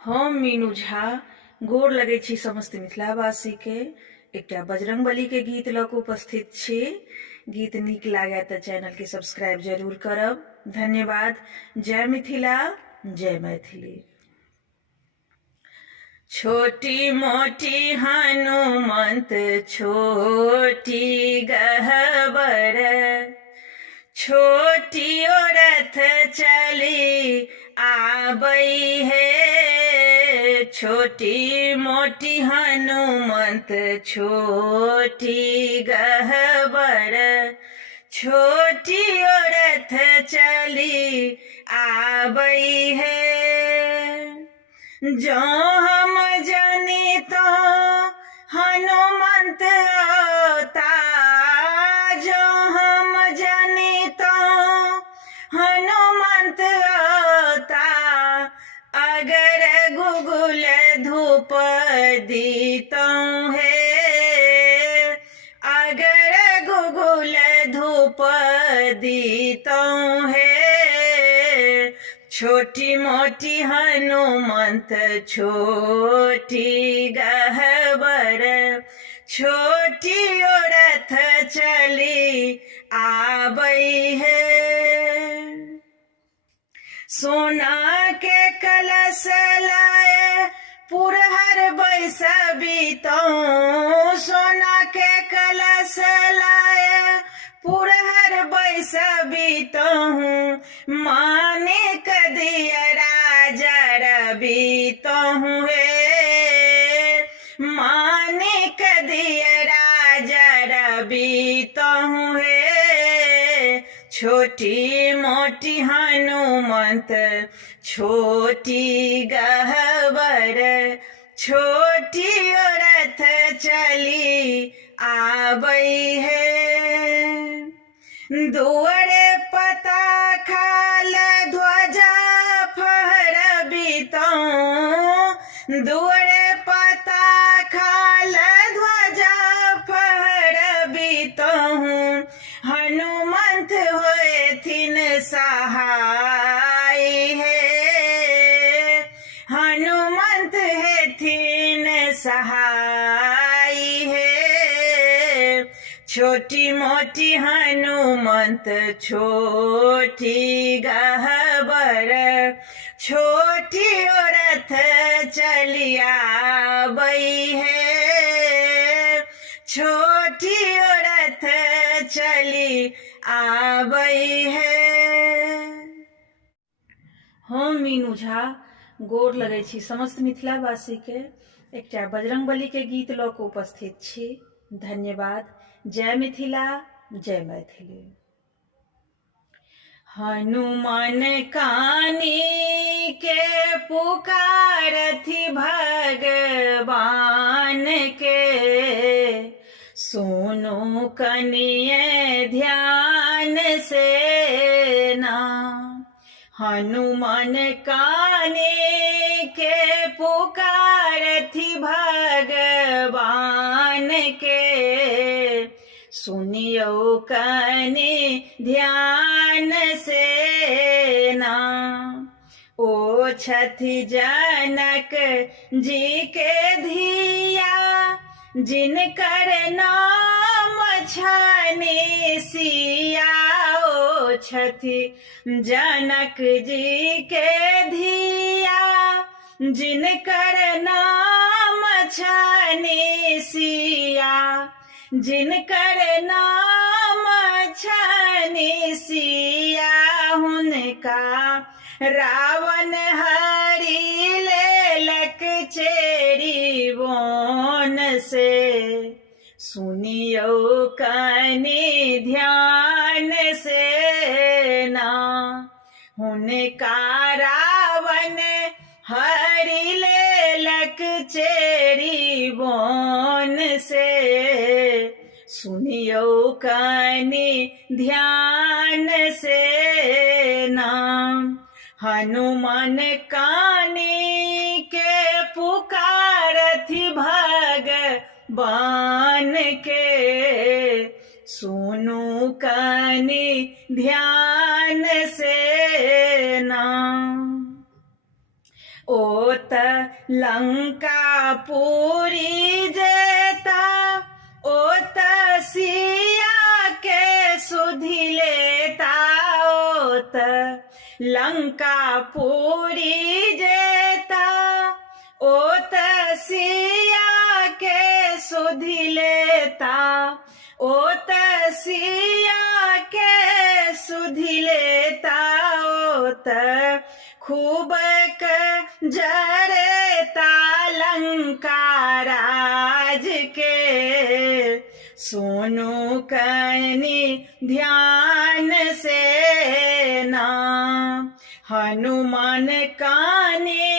हम मीनू झा गोर लगै छी समस्त मिथिलावासी के। एकटा बजरंगबली के गीत लऽ कऽ उपस्थित छी। गीत नीक लागय तऽ चैनल के सब्सक्राइब जरूर करब। धन्यवाद। जय मिथिला, जय मैथिली। छोटी मोटी हनुमंत छोटी गहबर, छोटी रथ चली आबई है। छोटी मोटी हनुमंत छोटी गहबर, छोटी रथ चली आबई है। जो हम जानी तो हनुमंत होता, जो हम जानी तो हनुमंत होता। अगर गुगुल धूप दीतो है, अगर गुगुल धूप दीतो है। छोटी मोटी हनुमंत छोटी गहबर, छोटी रथ चली आबई है। सोना के कलश लाए पुरहर बैसबी तो, सोना के कलश लाए पुरहर बैसबी तो। माने कदिया राजा रवि तो है, माने कदिया राजा रवि तो है। छोटी मोटी हनुमंत छोटी गहबर, छोटी रथ चली आबई है। दुअरे पता खाल ध्वजा फहरबी तो, दुअरे पता खाल ध्वजा फहरबी तो। हनुमंत होए थिन सहाय है, हनुमंत है थिन सहाय है। छोटी मोटी हनुमंत छोटी गहबर, छोटी रथ चली आबई है। छोटी रथ चली आबई है। हम मीनू झा गोर लगै छी समस्त मिथिलावासी के। एकटा बजरंगबली के गीत लऽ कऽ उपस्थित छी। धन्यवाद। जय मिथिला, जय मैथिली। हनुमान कानी के पुकारथि भगवान के, सुनो कनिये ध्यान से ना। हनुमान कानी के पुकारथि भगवान के, सुनियो कनि ध्यान से ना। ओ छथि जनक जी के धिया, जिनकर नाम छनि सिया। ओ छथि जनक जी के धिया, जिनकर नाम छनि सिया, जिनकर नाम छनि सिया। हुनका रावण हरि लेलक चेरी बोन से, सुनियो कनि ध्यान से ना। हुनका रावण हरि लेलक चेरी बोन से, सुनियो कनि ध्यान से ना। हनुमान कानी के पुकारथि भगवान के, सुनु कनि ध्यान से ना। ओत लंका पूरी जेता, ओत सिया के सुधि लेता। ओत लंका पूरी जेता, ओत सिया के सुधि लेता। ओत सिया के सुधि लेता। ओत खूब जरेता लंका राज के। सुनु कनि ध्यान से ना, हनुमान काने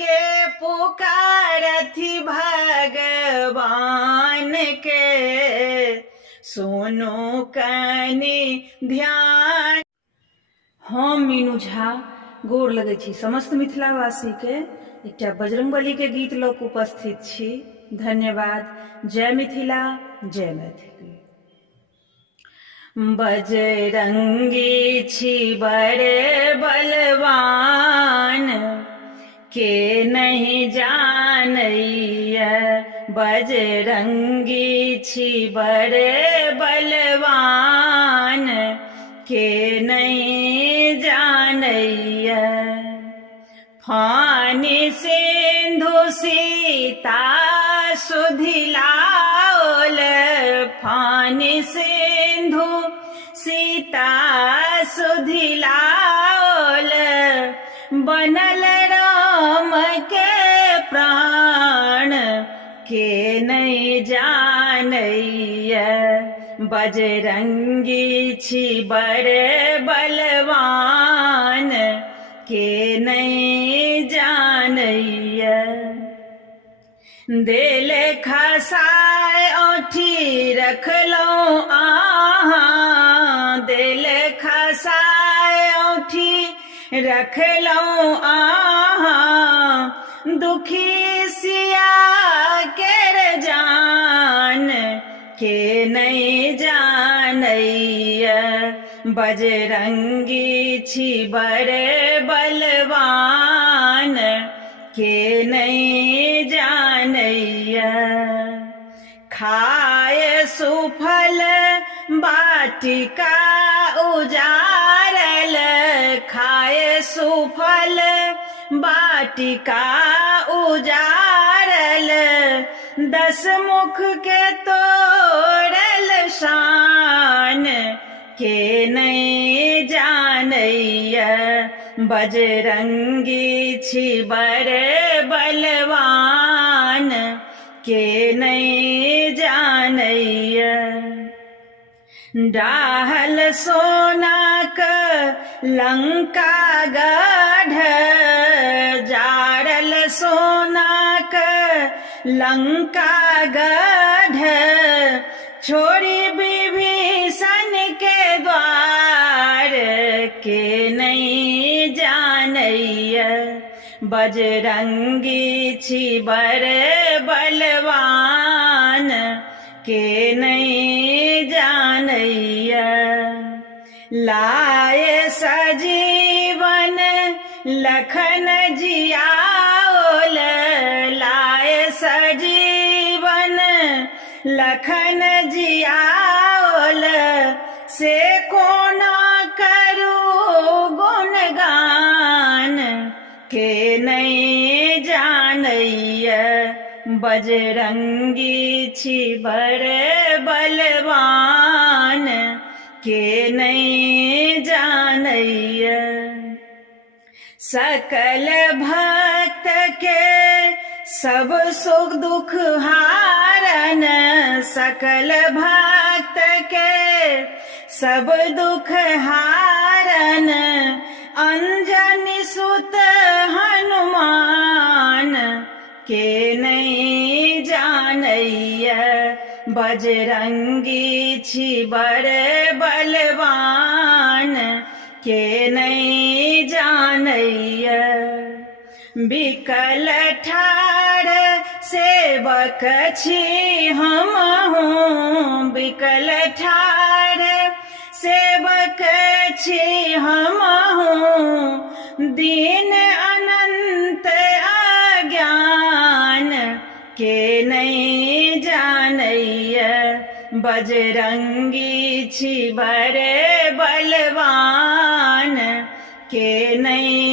के पुकारथि भगवान के। सुनु कनि ध्यान। हम मीनू झा गोर लगै छी समस्त मिथिलावासी के। एकटा बजरंगबली के गीत लऽ कऽ उपस्थित छी। धन्यवाद। जय मिथिला, जय मैथिली। बजरंगी छी बड़े बलवान, के नहीं जानैया। बजरंगी छी बड़े बलवान, के नहीं जानैया। फानि सिंधु सीता सुधि लाओल, फानि सिंधु सीता सुधि लाओल। बनल राम के प्राण, के नहीं जानैया। बजरंगी छी बड़े बलवान, के नहीं जानैया। देल खसाय औठी रखलौं आहाँ, देल खसाय औठी रखलौं आहाँ। दुखी सिया केर जान, के नहीं जानैया। बजरंगी छी बड़े बलवान, के नहीं जानैया। खाए सुफल बाटिका उजारल, खाए सुफल बाटिका उजारल। 10 मुख के तोड़ल शान, के नहीं जानैया। बजरंगी छी बड़े बलवान, के नहीं जानैया। डाहल सोना क लंका गढ़, जारल सोना क लंका गढ़। छोड़ी विभीषण के द्वार, के नहीं जानैया। बजरंगी छी बड़े बलवान, के नहीं जानैया। लाए सजीवन लखन जियाओल, लाए सजीवन लखन जियाओल। से कोना करू गुणगान, के नहीं जानैया। बजरंगी छी बड़े बलवान, के नहीं जानैया। सकल भक्त के सब सुख दुख हारन, सकल भक्त के सब दुख हारन। अंजनी सुत हनुमान, के नहीं जानैया। बजरंगी छी बड़े बलवान, के नहीं जानैया। बिकल ठाढ़ सेवक छी हमहूँ, बिकल ठाढ़ सेवक छी हमहूँ। दीन अनंत के नहीं जानैया बजरंगी छी बड़े बलवान, के नहीं